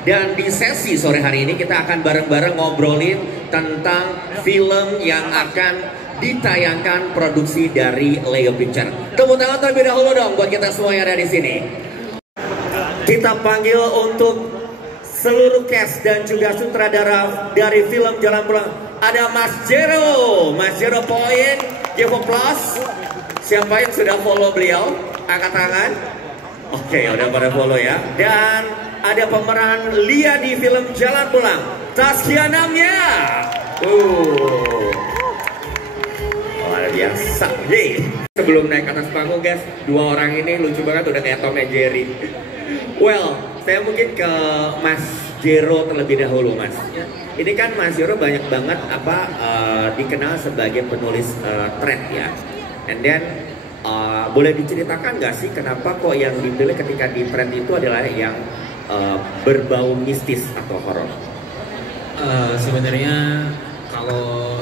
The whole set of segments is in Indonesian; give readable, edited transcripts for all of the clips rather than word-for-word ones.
Dan di sesi sore hari ini kita akan bareng-bareng ngobrolin tentang film yang akan ditayangkan produksi dari Leo Picture. Tepuk tangan terlebih dahulu dong buat kita semua yang ada di sini. Kita panggil untuk seluruh cast dan juga sutradara dari film Jalan Pulang. Ada Mas Jero Point, give applause. Siapa yang sudah follow beliau? Angkat tangan. Oke, udah pada follow ya. Dan ada pemeran Lia di film Jalan Pulang, Taskia Namnya. Luar biasa. Sebelum naik atas panggung guys, dua orang ini lucu banget, udah kayak Tom and Jerry. Well, saya mungkin ke Mas Jero terlebih dahulu, Mas. Ini kan Mas Jero banyak banget dikenal sebagai penulis thread ya. And then boleh diceritakan nggak sih kenapa kok yang dipilih ketika di thread itu adalah yang berbau mistis atau horor? Sebenarnya kalau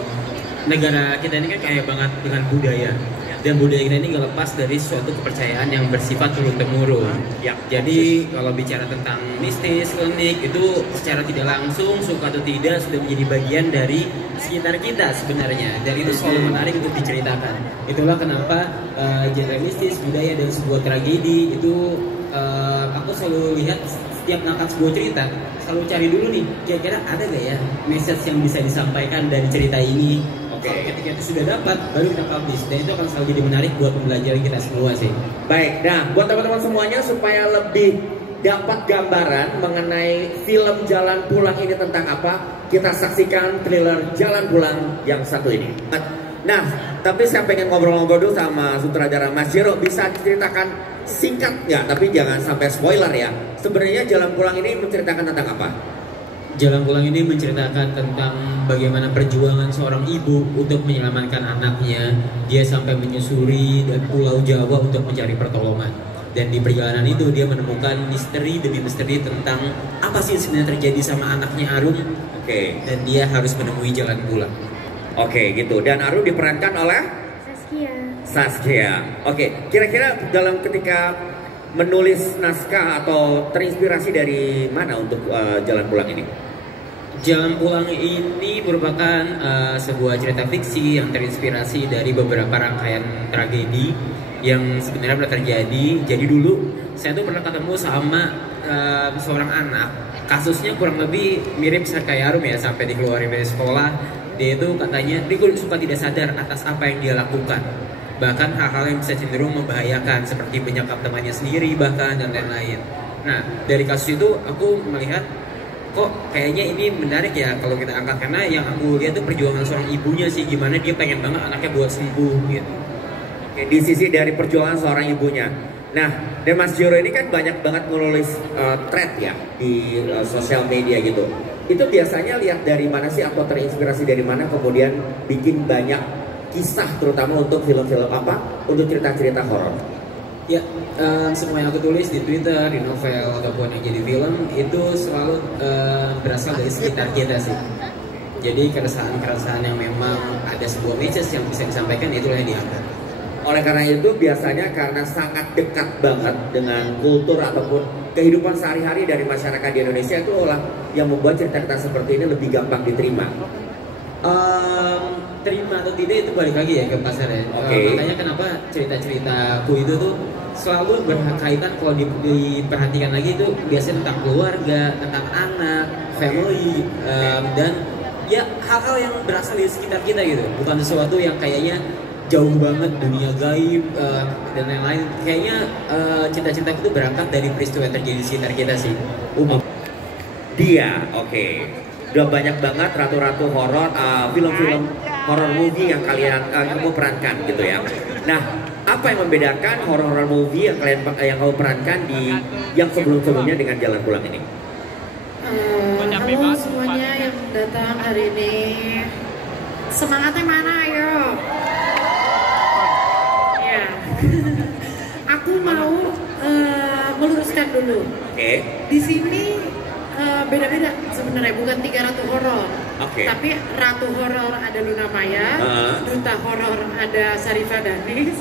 negara kita ini kan kaya banget dengan budaya, dan budaya kita ini nggak lepas dari suatu kepercayaan yang bersifat turun-temurun. Ya. Jadi kalau bicara tentang mistis, klinik itu secara tidak langsung, suka atau tidak, sudah menjadi bagian dari sekitar kita sebenarnya, dan itu selalu menarik untuk diceritakan. Itulah kenapa genre mistis, budaya, dan sebuah tragedi itu aku selalu lihat setiap ngangkat sebuah cerita, selalu cari dulu nih, kira-kira ada gak ya message yang bisa disampaikan dari cerita ini. Kalau ketika itu sudah dapat, baru kita publish, dan itu akan selalu jadi menarik buat pembelajaran kita semua sih. Baik, nah buat teman-teman semuanya supaya lebih dapat gambaran mengenai film Jalan Pulang ini tentang apa, kita saksikan trailer Jalan Pulang yang satu ini. Nah, tapi saya pengen ngobrol-ngobrol dulu sama sutradara Mas Jero. Bisa diceritakan singkat nggak? Tapi jangan sampai spoiler ya. Sebenarnya Jalan Pulang ini menceritakan tentang apa? Jalan Pulang ini menceritakan tentang bagaimana perjuangan seorang ibu untuk menyelamatkan anaknya. Dia sampai menyusuri dan Pulau Jawa untuk mencari pertolongan. Dan di perjalanan itu dia menemukan misteri demi misteri tentang apa sih sebenarnya terjadi sama anaknya Arum. Dan dia harus menemui jalan pulang. Gitu. Dan Arum diperankan oleh Saskia. Kira-kira dalam ketika menulis naskah atau terinspirasi dari mana untuk Jalan Pulang ini? Jalan Pulang ini merupakan sebuah cerita fiksi yang terinspirasi dari beberapa rangkaian tragedi yang sebenarnya pernah terjadi. Jadi dulu saya tuh pernah ketemu sama seorang anak, kasusnya kurang lebih mirip kayak Arum ya, sampai dikeluarin dari sekolah. Dia itu katanya dia suka tidak sadar atas apa yang dia lakukan, bahkan hal-hal yang bisa cenderung membahayakan seperti menyekap temannya sendiri bahkan, dan lain-lain. Nah, dari kasus itu aku melihat kok kayaknya ini menarik ya kalau kita angkat, karena yang aku lihat tuh perjuangan seorang ibunya sih, gimana dia pengen banget anaknya buat sembuh gitu. Di sisi dari perjuangan seorang ibunya. Nah, dan Mas Jero ini kan banyak banget nulis thread ya di sosial media gitu. Itu biasanya lihat dari mana sih atau terinspirasi dari mana kemudian bikin banyak kisah terutama untuk film-film untuk cerita-cerita horor? Ya, semua yang aku tulis di Twitter, di novel, ataupun yang jadi film itu selalu berasal dari sekitar kita sih. Jadi keresahan-keresahan yang memang ada sebuah message yang bisa disampaikan, itulah yang diangkat. Oleh karena itu biasanya karena sangat dekat banget dengan kultur ataupun kehidupan sehari-hari dari masyarakat di Indonesia, itu yang membuat cerita-cerita seperti ini lebih gampang diterima. Terima atau tidak itu balik lagi ya ke pasarnya. Makanya kenapa cerita-ceritaku itu tuh selalu berkaitan, kalau diperhatikan lagi itu biasanya tentang keluarga, tentang anak, family, dan ya hal-hal yang berasal dari sekitar kita gitu. Bukan sesuatu yang kayaknya jauh banget, dunia gaib dan lain-lain. Kayaknya cinta-cintaku itu berangkat dari peristiwa yang terjadi di sekitar kita sih. Dia, udah banyak banget ratu-ratu horor, film-film horror movie yang kamu perankan gitu ya. Nah, apa yang membedakan horror movie yang kamu perankan di yang sebelum-sebelumnya dengan Jalan Pulang ini? Halo semuanya yang datang hari ini, semangatnya mana ayo? Ya, aku mau meluruskan dulu. Di sini beda-beda sebenarnya, bukan 3 ratu horor. Tapi ratu horor ada Luna Maya, duta horor ada Sharifah Danis,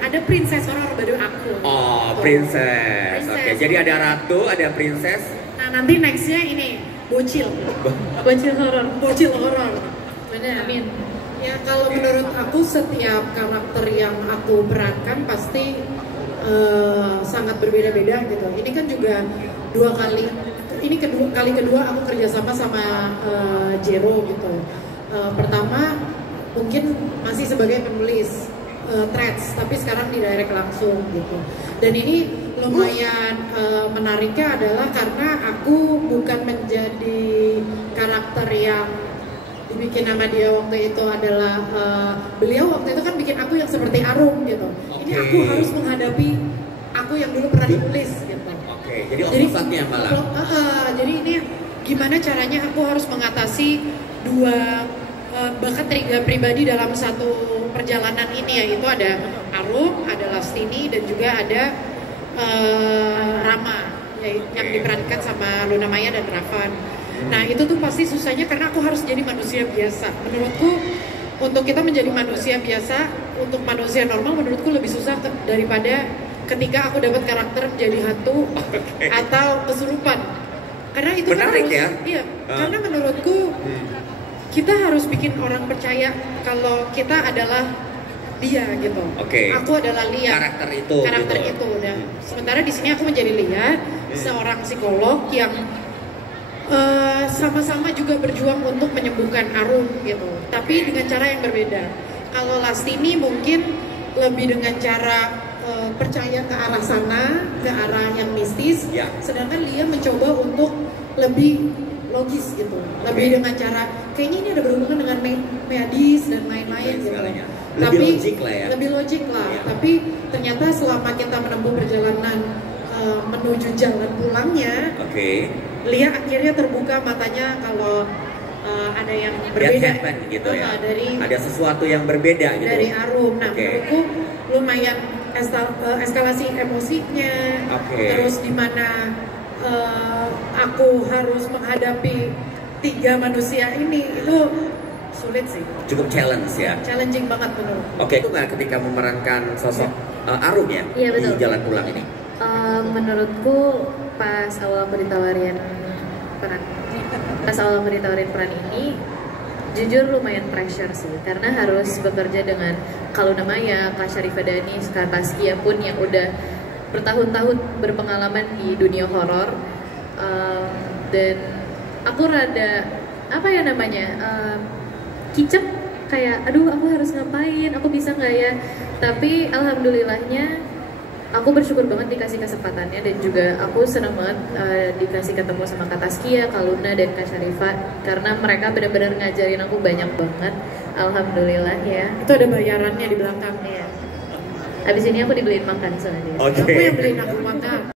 ada princess horor baru aku. Princess. Jadi ada ratu, ada princess, nanti nextnya ini bocil horor. Benar. Amin. Ya kalau menurut aku setiap karakter yang aku perankan pasti sangat berbeda-beda gitu. Ini kan juga kali kedua aku kerjasama sama Jero gitu. Pertama mungkin masih sebagai penulis threads, tapi sekarang di direct langsung gitu. Dan ini lumayan menariknya adalah karena aku bukan menjadi karakter yang dibikin nama dia waktu itu adalah beliau waktu itu kan bikin aku yang seperti Arum gitu. Ini aku harus menghadapi aku yang dulu pernah ditulis gitu. Jadi opposite-nya malah. Jadi ini gimana caranya aku harus mengatasi dua bahkan tiga pribadi dalam satu perjalanan ini, yaitu ada Arum, ada Lastini, dan juga ada Rama yang diperankan sama Luna Maya dan Ravan. Nah itu tuh pasti susahnya karena aku harus jadi manusia biasa. Menurutku untuk kita menjadi manusia biasa, untuk manusia normal menurutku lebih susah daripada ketika aku dapat karakter menjadi hantu atau kesurupan. Karena itu menarik kan harus, iya, karena menurutku kita harus bikin orang percaya kalau kita adalah dia gitu. Aku adalah Lia. Karakter itu. Nah, sementara di sini aku menjadi Lia, seorang psikolog yang sama-sama juga berjuang untuk menyembuhkan Arum gitu. Tapi dengan cara yang berbeda. Kalau Lastini mungkin lebih dengan cara percaya ke arah sana, ke arah yang mistis. Sedangkan Lia mencoba untuk lebih logis gitu, lebih dengan cara kayaknya ini ada berhubungan dengan medis dan lain-lain gitu. Lebih logik lah. Tapi ternyata selama kita menempuh perjalanan menuju jalan pulangnya, Lia akhirnya terbuka matanya kalau ada yang berbeda gitu ya. Ada sesuatu yang berbeda gitu. Dari Arum. Nah, menurutku lumayan eskalasi emosinya. Terus di mana aku harus menghadapi tiga manusia ini itu sulit sih. Cukup challenge ya. Challenging banget menurut. Itu nggak ketika memerankan sosok Arum ya, di jalan pulang ini? Menurutku pas awal aku ditawarin peran ini, jujur lumayan pressure sih, karena harus bekerja dengan Luna Maya, Kak Syarifah Danis, Kak Taskia pun yang udah bertahun-tahun berpengalaman di dunia horor, dan aku rada kicep, kayak aduh aku harus ngapain, aku bisa nggak ya. Tapi alhamdulillahnya aku bersyukur banget dikasih kesempatannya, dan juga aku senang banget dikasih ketemu sama Kak Taskia, Kak Luna, dan Kak Syarifah, karena mereka benar-benar ngajarin aku banyak banget. Alhamdulillah ya. Itu ada bayarannya di belakang. Abis ini aku dibeliin makan soalnya. Aku yang beliin aku makan.